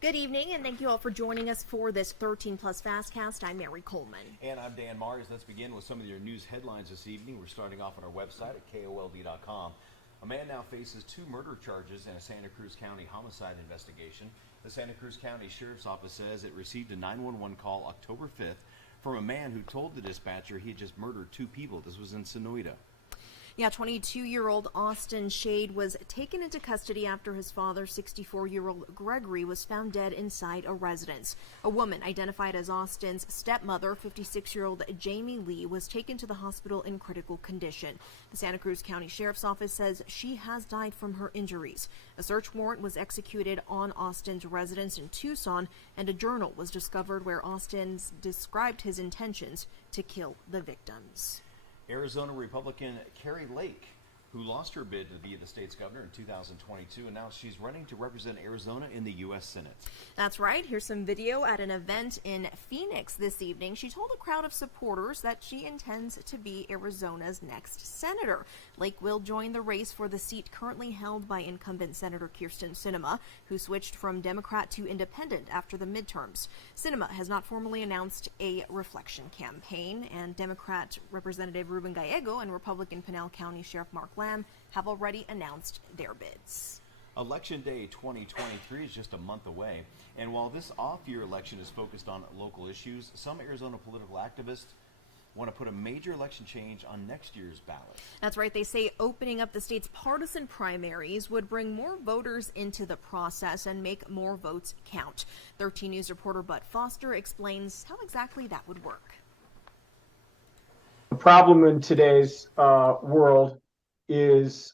Good evening, and thank you all for joining us for this 13 Plus FastCast. I'm Mary Coleman. And I'm Dan Mars. Let's begin with some of your news headlines this evening. We're starting off on our website at KOLD.com. A man now faces 2 murder charges in a Santa Cruz County homicide investigation. The Santa Cruz County Sheriff's Office says it received a 911 call October 5th from a man who told the dispatcher he had just murdered 2 people. This was in Sonoita. 22-year-old Austin Shade was taken into custody after his father, 64-year-old Gregory, was found dead inside a residence. A woman identified as Austin's stepmother, 56-year-old Jamie Lee, was taken to the hospital in critical condition. The Santa Cruz County Sheriff's Office says she has died from her injuries. A search warrant was executed on Austin's residence in Tucson, and a journal was discovered where Austin described his intentions to kill the victims. Arizona Republican Carrie Lake, who lost her bid to be the state's governor in 2022, announced she's running to represent Arizona in the U.S. Senate. That's right. Here's some video at an event in Phoenix this evening. She told a crowd of supporters that she intends to be Arizona's next senator. Lake will join the race for the seat currently held by incumbent Senator Kyrsten Sinema, who switched from Democrat to independent after the midterms. Sinema has not formally announced a reflection campaign, and Democrat Representative Ruben Gallego and Republican Pinal County Sheriff Mark Lamb have already announced their bids. Election Day 2023 is just a month away, and while this off-year election is focused on local issues, some Arizona political activists want to put a major election change on next year's ballot. That's right. They say opening up the state's partisan primaries would bring more voters into the process and make more votes count. 13 News reporter Bud Foster explains how exactly that would work. The problem in today's world is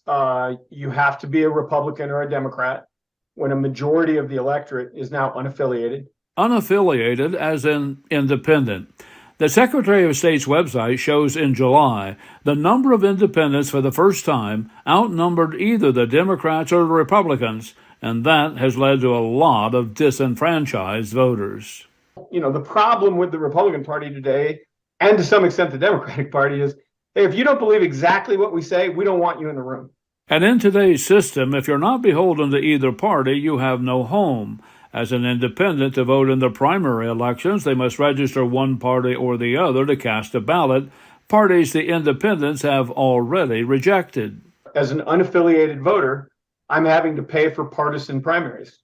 you have to be a Republican or a Democrat when a majority of the electorate is now unaffiliated. Unaffiliated as in independent. The Secretary of State's website shows in July the number of independents for the first time outnumbered either the Democrats or the Republicans, and that has led to a lot of disenfranchised voters. You know, the problem with the Republican Party today, and to some extent the Democratic Party, is hey, if you don't believe exactly what we say, we don't want you in the room. And in today's system, if you're not beholden to either party, you have no home. As an independent to vote in the primary elections, they must register one party or the other to cast a ballot, parties the independents have already rejected. As an unaffiliated voter, I'm having to pay for partisan primaries,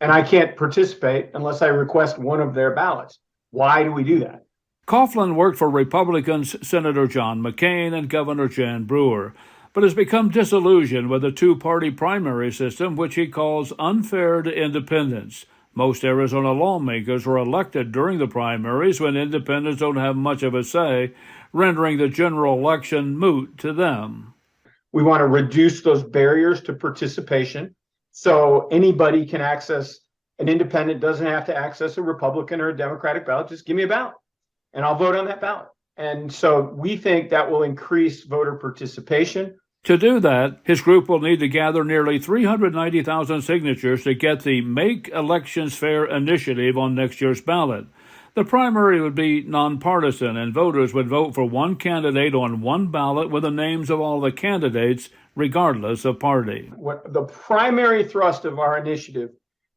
and I can't participate unless I request one of their ballots. Why do we do that? Coughlin worked for Republicans Senator John McCain and Governor Jan Brewer, but has become disillusioned with the 2-party primary system, which he calls unfair to independents. Most Arizona lawmakers were elected during the primaries when independents don't have much of a say, rendering the general election moot to them. We want to reduce those barriers to participation so anybody can access, an independent doesn't have to access a Republican or a Democratic ballot. Just give me a ballot and I'll vote on that ballot. And so we think that will increase voter participation. To do that, his group will need to gather nearly 390,000 signatures to get the Make Elections Fair initiative on next year's ballot. The primary would be nonpartisan, and voters would vote for one candidate on one ballot with the names of all the candidates, regardless of party. What the primary thrust of our initiative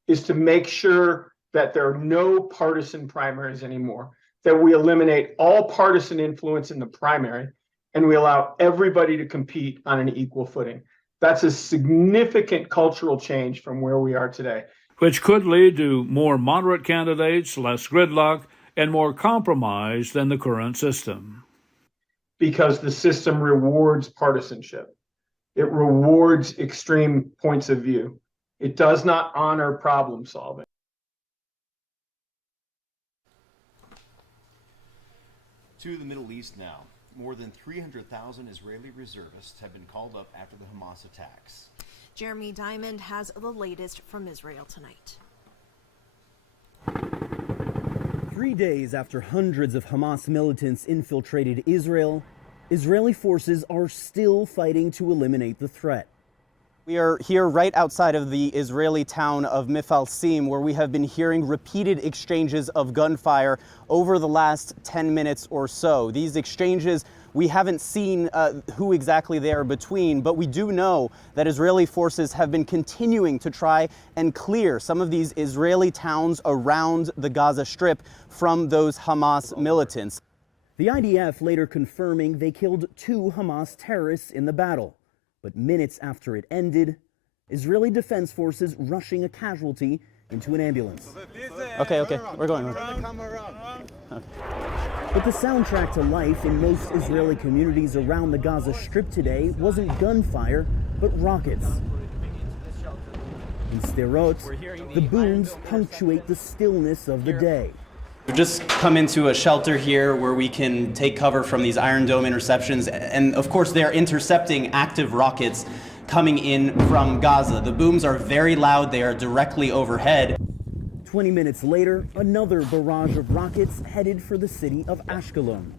is to make sure that there are no partisan primaries anymore, that we eliminate all partisan influence in the primary, and we allow everybody to compete on an equal footing. That's a significant cultural change from where we are today. Which could lead to more moderate candidates, less gridlock, and more compromise than the current system. Because the system rewards partisanship. It rewards extreme points of view. It does not honor problem solving. To the Middle East now. More than 300,000 Israeli reservists have been called up after the Hamas attacks. Jeremy Diamond has the latest from Israel tonight. 3 days after hundreds of Hamas militants infiltrated Israel, Israeli forces are still fighting to eliminate the threat. We are here right outside of the Israeli town of Mifalsim, where we have been hearing repeated exchanges of gunfire over the last 10 minutes or so. These exchanges We haven't seen who exactly they are between, but we do know that Israeli forces have been continuing to try and clear some of these Israeli towns around the Gaza Strip from those Hamas militants. The IDF later confirming they killed 2 Hamas terrorists in the battle. But minutes after it ended, Israeli defense forces rushing a casualty into an ambulance. Okay, we're going. Okay. But the soundtrack to life in most Israeli communities around the Gaza Strip today wasn't gunfire, but rockets. In Sderot, the booms punctuate the stillness of the day. We've just come into a shelter here where we can take cover from these Iron Dome interceptions, and of course they're intercepting active rockets coming in from Gaza. The booms are very loud, they are directly overhead. 20 minutes later, another barrage of rockets headed for the city of Ashkelon.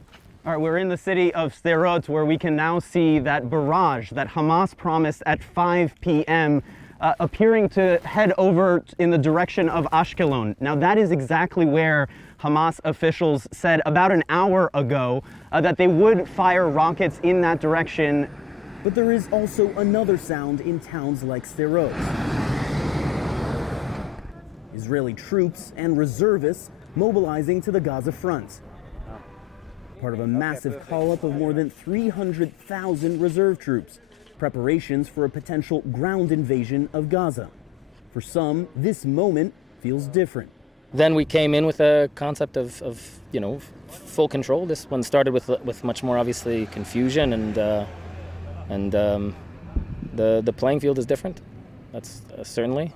All right, we're in the city of Sderot where we can now see that barrage that Hamas promised at 5 p.m. Appearing to head over in the direction of Ashkelon. Now that is exactly where Hamas officials said about an hour ago that they would fire rockets in that direction. But there is also another sound in towns like Sderot. Israeli troops and reservists mobilizing to the Gaza front. Part of a massive call-up of more than 300,000 reserve troops. Preparations for a potential ground invasion of Gaza. For some, this moment feels different. Then we came in with a concept of full control. This one started with much more obviously confusion, and the playing field is different. That's certainly.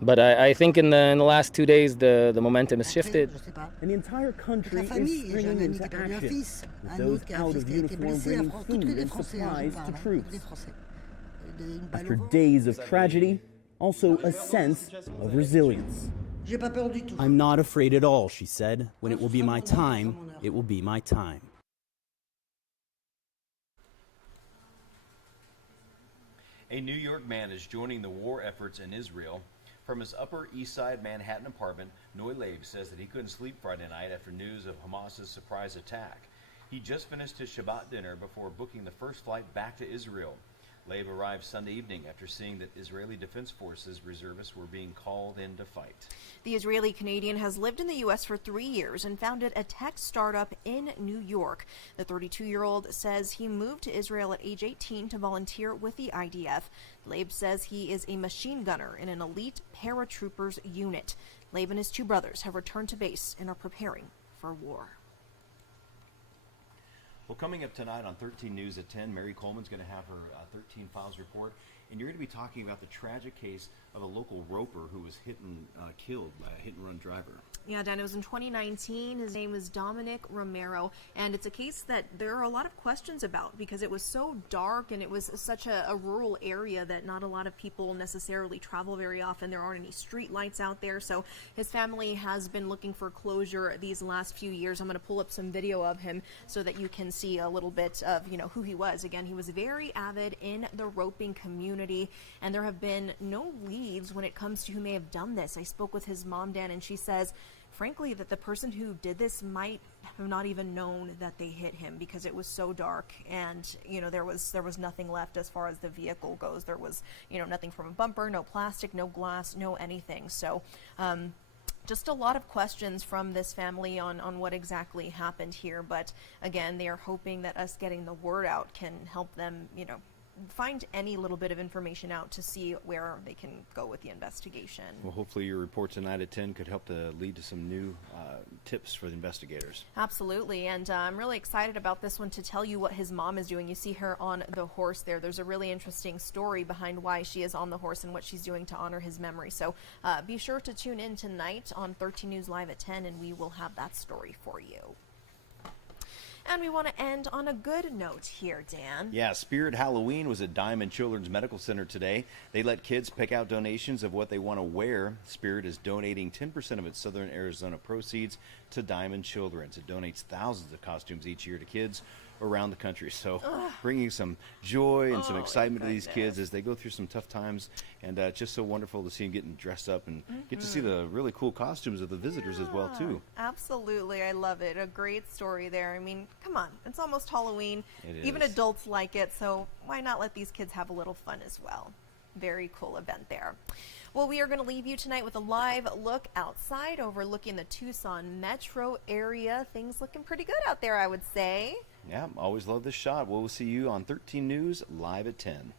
But I think in the last 2 days the momentum has shifted. And the entire country is springing into action, with those out of uniform bringing food and supplies to troops. After days of tragedy, also a sense of resilience. I'm not afraid at all, she said. When it will be my time, it will be my time. A New York man is joining the war efforts in Israel. From his Upper East Side Manhattan apartment, Noy Leib says that he couldn't sleep Friday night after news of Hamas's surprise attack. He just finished his Shabbat dinner before booking the first flight back to Israel. Leib arrived Sunday evening after seeing that Israeli Defense Forces reservists were being called in to fight. The Israeli Canadian has lived in the U.S. for 3 years and founded a tech startup in New York. The 32-year-old says he moved to Israel at age 18 to volunteer with the IDF. Leib says he is a machine gunner in an elite paratroopers unit. Leib and his 2 brothers have returned to base and are preparing for war. Well, coming up tonight on 13 News at 10, Mary Coleman's going to have her 13 Files report, and you're going to be talking about the tragic case of a local roper who was killed by a hit-and-run driver. Yeah, Dan, it was in 2019. His name was Dominic Romero, and it's a case that there are a lot of questions about because it was so dark and it was such a rural area that not a lot of people necessarily travel very often. There aren't any street lights out there, so his family has been looking for closure these last few years. I'm going to pull up some video of him so that you can see a little bit of, who he was. Again, he was very avid in the roping community, and there have been no leads when it comes to who may have done this. I spoke with his mom, Dan, and she says, frankly, that the person who did this might have not even known that they hit him because it was so dark, and there was nothing left as far as the vehicle goes. There was nothing from a bumper, no plastic, no glass, no anything. So just a lot of questions from this family on what exactly happened here, but again, they are hoping that us getting the word out can help them find any little bit of information out to see where they can go with the investigation. Well, hopefully your report tonight at 10 could help to lead to some new tips for the investigators. Absolutely, and I'm really excited about this one to tell you what his mom is doing. You see her on the horse there. There's a really interesting story behind why she is on the horse and what she's doing to honor his memory. So be sure to tune in tonight on 13 News Live at 10, and we will have that story for you. And we want to end on a good note here, Dan. Yeah, Spirit Halloween was at Diamond Children's Medical Center today. They let kids pick out donations of what they want to wear. Spirit is donating 10% of its Southern Arizona proceeds to Diamond Children's. It donates thousands of costumes each year to kids around the country. So bringing some joy and some excitement to these kids as they go through some tough times. And it's just so wonderful to see them getting dressed up and get to see the really cool costumes of the visitors as well, too. Absolutely. I love it. A great story there. I mean, come on. It's almost Halloween. It Even is. adults like it, so why not let these kids have a little fun as well? Very cool event there. Well, we are going to leave you tonight with a live look outside overlooking the Tucson metro area. Things looking pretty good out there, I would say. Yeah, always love this shot. We'll see you on 13 News live at 10.